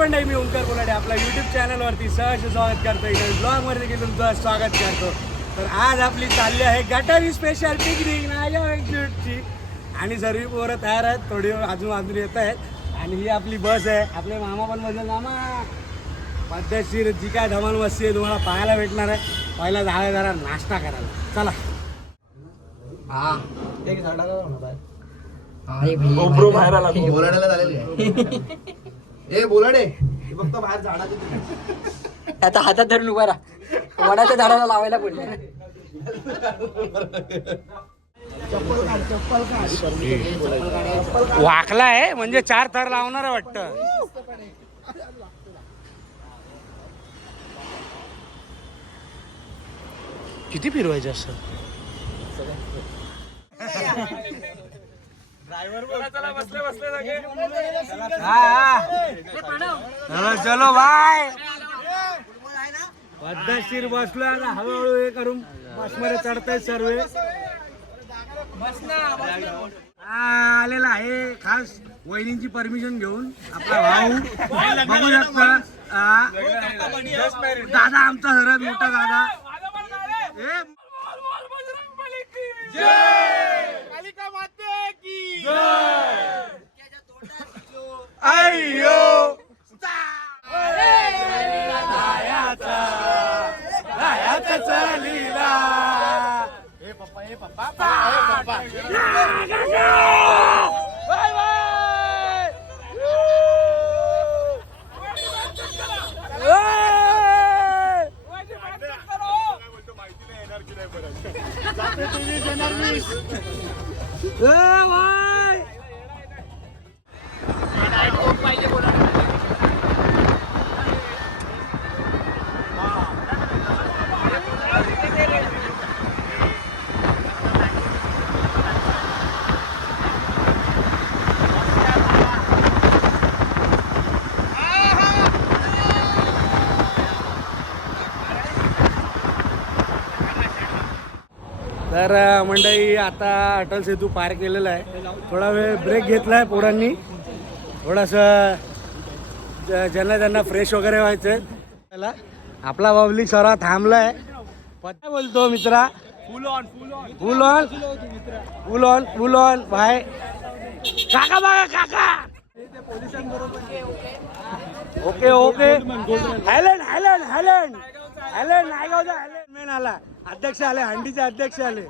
मंडळी, मी ओंकार बोलाडे आपल्या यूट्यूब चॅनलवरती सहर्ष स्वागत करतो. इकडे ब्लॉगमध्ये देखील तुमचं स्वागत करतो. तर आज आपली चालली आहे गटारी स्पेशल पिकनिक नागा वेंकटची आणि सर्व पोरं तयार आहेत. थोडी अजून येत आहेत आणि ही आपली बस आहे. आपले मामा पण बसले. मामा पद्धतशीर जी काय धमाल मस्ती आहे तुम्हाला पाहायला भेटणार आहे. पहिला जागा जरा नाश्ता करायला चला. हा एक झाडाला बाहेर आला बोलाड्याला झालेली ए बोलाडे फक्त बाहेर झाडाचे आता हातात धरून उभा राहा. वडाच्या झाडाला लावायला पडले. वाकला आहे म्हणजे 4 थर लावणार आहे वाटतं. किती फिरवायचं असं चलो बाय. पद्धतशीर बसलो आता हळूहळू हे करून बसमध्ये चढताय सर्व. आलेला आहे खास वहिनींची परमिशन घेऊन आपला भाऊ बघू शकता. दादा आमचा सर्वात मोठा दादा. अय्यो लीला हे पप्पा हे पप्पा बाय बाय. तर मंडळी आता अटल सेतू पार केलेला आहे. थोडा वेळ ब्रेक घेतला आहे पोरांनी. थोडंसं ज्यांना फ्रेश वगैरे व्हायचं आहे. आपला पब्लिक सर्व थांबला आहे. काय बोलतो मित्रा? Full on full on full on full on भाई. काका बघा काका. Okay okay. Highland Highland Highland Highland नायगावचा हायलँड मेन आला. अध्यक्ष आले. हंडीचे अध्यक्ष आले.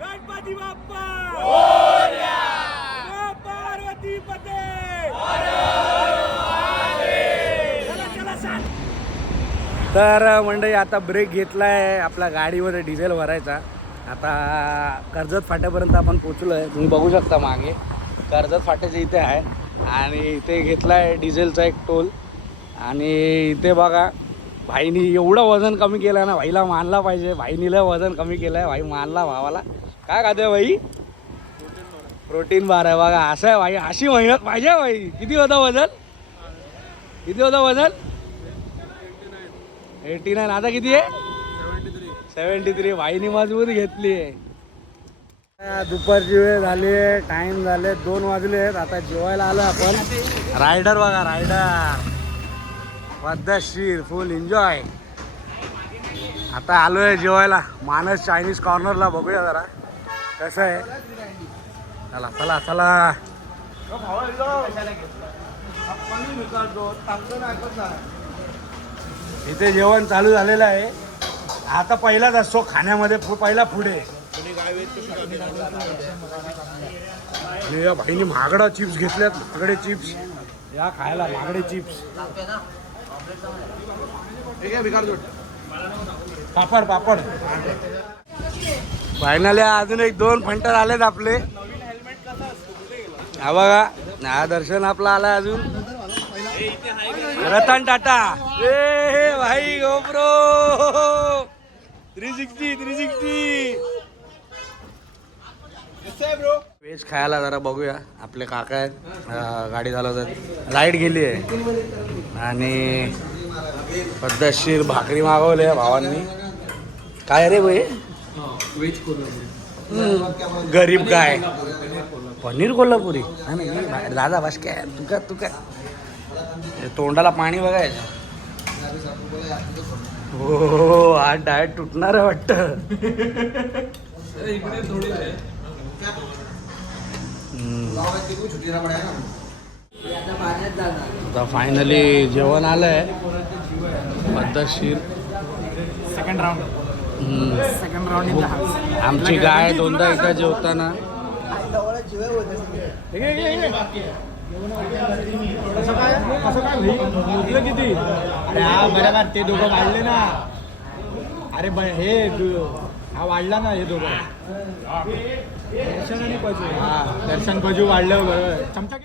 गणपती बाप्पा पार्वती पते. तर मंडळी आता ब्रेक घेतलाय. आपल्या गाडीवर डिझेल भरायचा. आता कर्जत फाट्यापर्यंत आपण पोचलो आहे. तुम्ही बघू शकता मागे कर्जत फाट्याच्या इथे आहे आणि इथे घेतला आहे डिझेलचा एक टोल. आणि इथे बघा भाईनी एवढं वजन कमी केलं आहे ना. भाईला मानला पाहिजे. भाईनीला वजन कमी केलं आहे. भाई मानला भावाला. काय खाते भाई? प्रोटीन बार आहे बघा. असं आहे भाई. अशी मेहनत पाहिजे भाई. किती होतं वजन? किती होतं वजन? 89. आता किती आहे? 73. भाईनी मजबूत घेतली आहे. दुपारची वेळ झाली आहे. टाइम झाले 2 वाजले आहेत. आता जेवायला आलो आपण. रायडर बघा रायडर पद्धतशीर फुल एन्जॉय. आता आलो आहे जेवायला मानस चायनीज कॉर्नरला. बघूया जरा कसं आहे. चला चला चला. इथे जेवण चालू झालेलं आहे. आता पहिलाच असतो खाण्यामध्ये. पहिला पुढे या भाईने महागडा चिप्स घेतल्यात. महागडे चिप्स या खायला. महागडे चिप्स. पापड पापड. फायनली अजून 1-2 फंटर आलेत आपले. हा बघा हा दर्शन आपला आला. अजून रतन टाटा. ए भाई गोप्रो 360. व्हेज खायला जरा बघूया. आपले काका आहेत गाडी चालवतात. लाईट गेली आहे आणि पद्धतशीर भाकरी मागवली आहे भावांनी. काय रे भाई व्हेज कोल्हापुरी. गरीब काय पनीर कोल्हापुरी नाही नाही, बाहेर दादा बस काय तुका तोंडाला पाणी बघायचं. हो आज डाएट तुटणार आहे वाटतं. आता फायनली जेवण आलंय पद्धतशीर. Second round in the house. आमची गाय दोनदा इथं जेवताना किती अरे हा बरोबर ते दोघं वाढले ना. अरे हे हा वाढला ना हे दोघं. दर्शन आणि पजू. हा दर्शन पजू वाढलं बरोबर. चमचा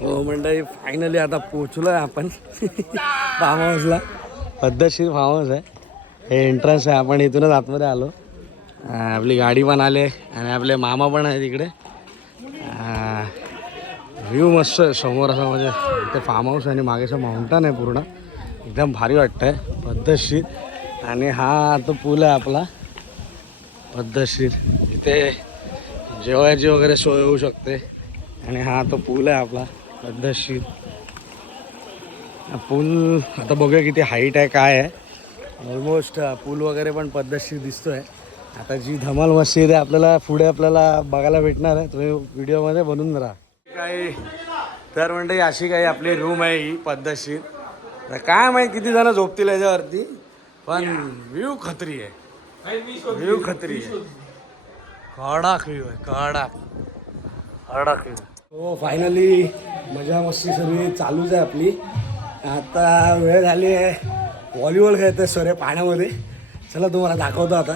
हो मंडळी फायनली आता पोचलो आहे आपण फार्म हाऊसला. पद्धतशीर फार्म हाऊस आहे. हे एंट्रन्स आहे. आपण इथूनच आतमध्ये आलो. आपली गाडी पण आली आणि आपले मामा पण आहे तिकडे. व्ह्यू मस्त आहे समोर असं म्हणजे इथे फार्म हाऊस आणि मागेचं माउंटन आहे पूर्ण एकदम भारी वाटतं आहे पद्धतशीर. आणि हा तो पूल आहे आपला पद्धतशीर. इथे जेवायची वगैरे सोय होऊ शकते. आणि हा तो पूल आहे आपला पद्धतशीर. पूल आता बघूया किती हाईट आहे काय आहे. ऑलमोस्ट पूल वगैरे पण पद्धतशीर दिसतो आहे. आता जी धमाल मस्जिद आहे आपल्याला पुढे आपल्याला बघायला भेटणार आहे. तुम्ही व्हिडिओमध्ये बनून राहा. काही तर म्हणजे अशी काही आपली रूम आहे ही पद्धतशीर. तर काय माहीत किती जण झोपतील याच्यावरती पण व्ह्यू खत्री आहे. व्ह्यू खत्री आहे. कडक व्ह्यू आहे कडक कडक व्ह्यू. हो फायनली मजा मस्ती सर्व चालूच आहे आपली. आता वेळ झाली आहे व्हॉलीबॉल खेळत आहे सर पाण्यामध्ये. चला तुम्हाला दाखवतो आता.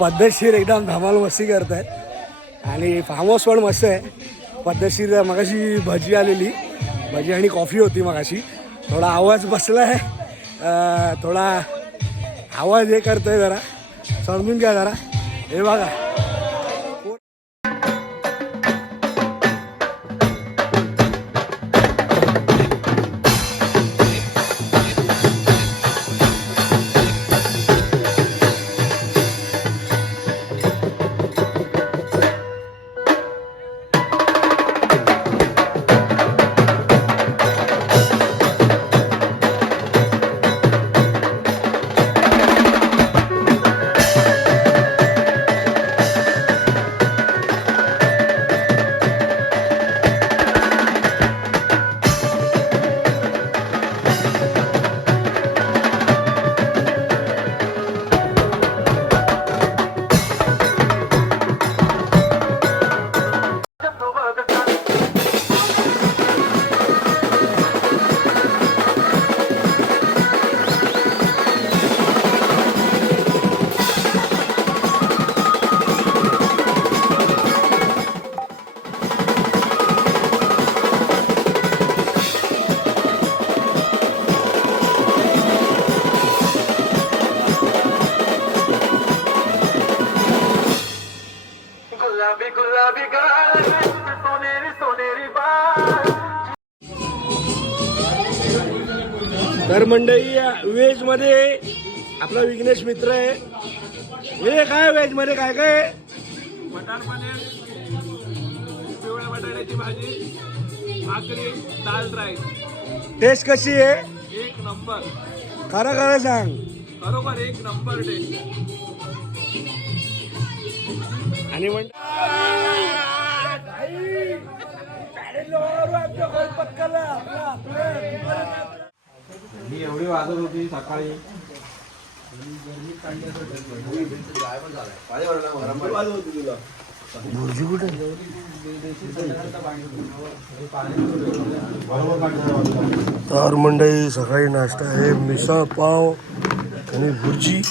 पद्धतशीर एकदम धमाल मस्ती करत आहेत. आणि फार्म हाऊस पण मस्त आहे पद्धतशीर. मगाशी भजी आलेली भजी आणि कॉफी होती मगाशी. थोडा आवाज बसला आहे थोडा आवाज हे करतोय जरा समजून घ्या जरा. हे बघा तर मंडळी व्हेज मध्ये आपला विघ्नेश मित्र आहे. हे काय व्हेज मध्ये काय काय मटार पनीर, पिवळ्या बटाट्याची भाजी, भाकरी, दाल फ्राय. टेस्ट कशी आहे? एक नंबर. खरं खरं सांग. बरोबर एक नंबर टेस्ट. आणि मी एवढी वाजत होती सकाळी. वाजत होती तुला बुर्जी कुठे? तर मंडळी सकाळी नाश्ता आहे मिसळ पाव आणि भुर्जी.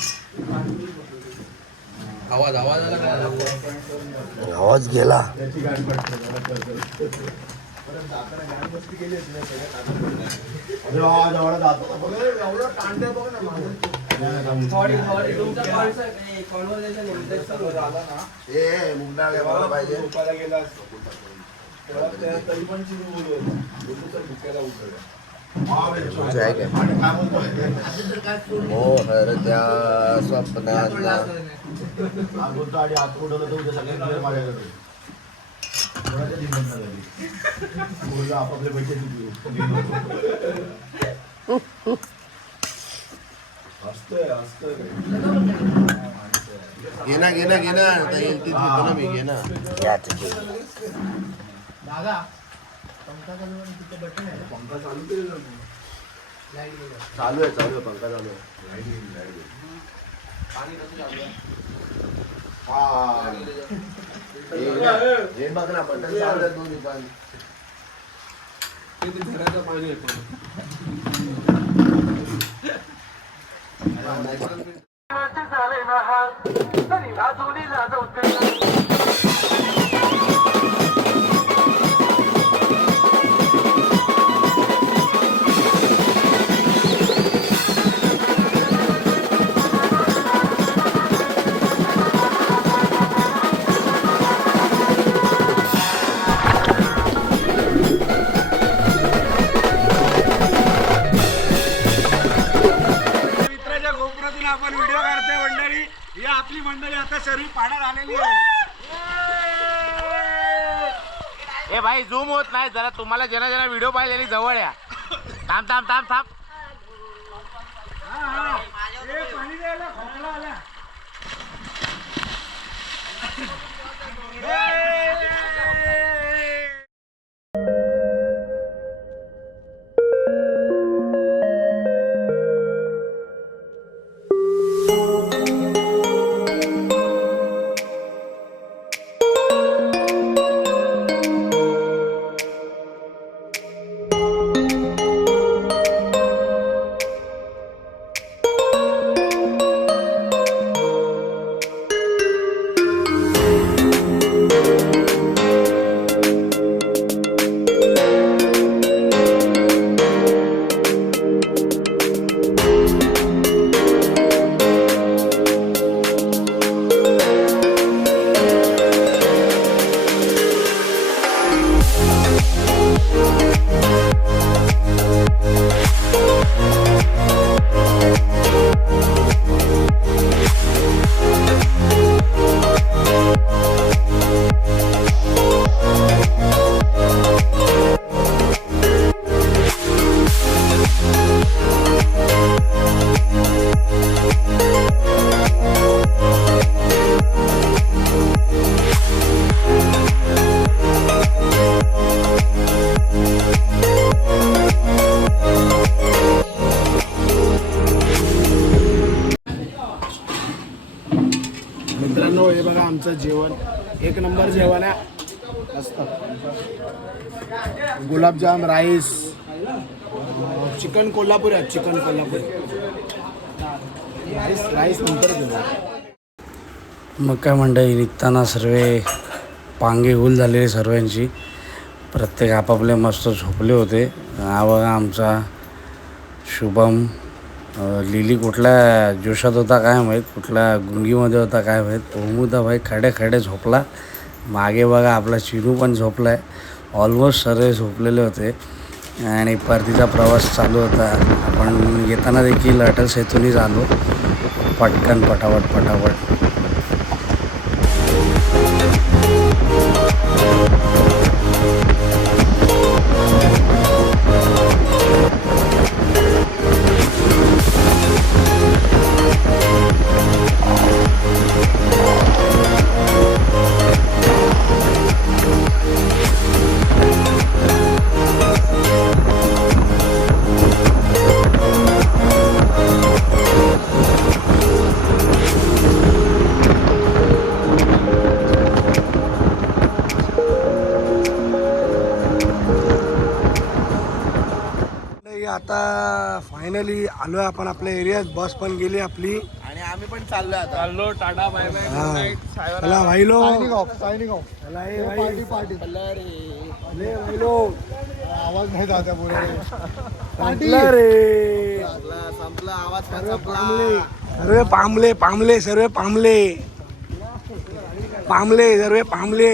आवाज गेला. मुंडा बघायला पाहिजे. हो हर त्या स्वप्नातला आपापले पैसे घेना घेना घेना मी घेना चालू आहे पंखा चालू आहे. हे बघ ना बटन चालू आहे दोन्ही पण. आपण व्हिडिओ काढतोय मंडळी. ही आपली मंडळी आता सर्व पाण्यात आलेली आहे. ए भाई झूम होत नाही जरा. तुम्हाला ज्यांना ज्यांना व्हिडिओ पाहिजे जवळ या. थांब थांब थांब थांब. पाणी द्यायला खोकला आला. मित्रांनो हे बघा आमचं जेवण एक नंबर जेवण आहे. मस्त गुलाबजाम राईस चिकन कोल्हापुरी आहे. चिकन कोल्हापुरी राईस नंतर घेऊ. मग काय मंडळी निघताना सर्व पांगे हुल झालेली सर्वांची. प्रत्येक आपापले मस्त झोपले होते. हा बघा आमचा शुभम. लिली कुठल्या जोशात होता काय माहीत, कुठल्या गुंगीमध्ये होता काय माहीत. पोहमुदा भाई खडे खडे झोपला. मागे बघा आपला चिरू पण झोपला आहे. ऑलमोस्ट सर्व झोपलेले होते आणि परतीचा प्रवास चालू होता. आपण येताना देखील अटल सेतूनच आलो पटकन पटापट. आता फायनली आलोय आपण आपल्या एरियात. बस पण गेली आपली. आणि आम्ही पण चाललोय आता. चाललो tata bye bye good night चला भाईलो. Signing off. चला ए भाई. पार्टी ले भाईलो. आवाज नाही जाता पुढे. संपला रे. संपला आवाज पण सर्व संपला. सर्व पामले पामले सर्व पामले पामले सर्व पामले.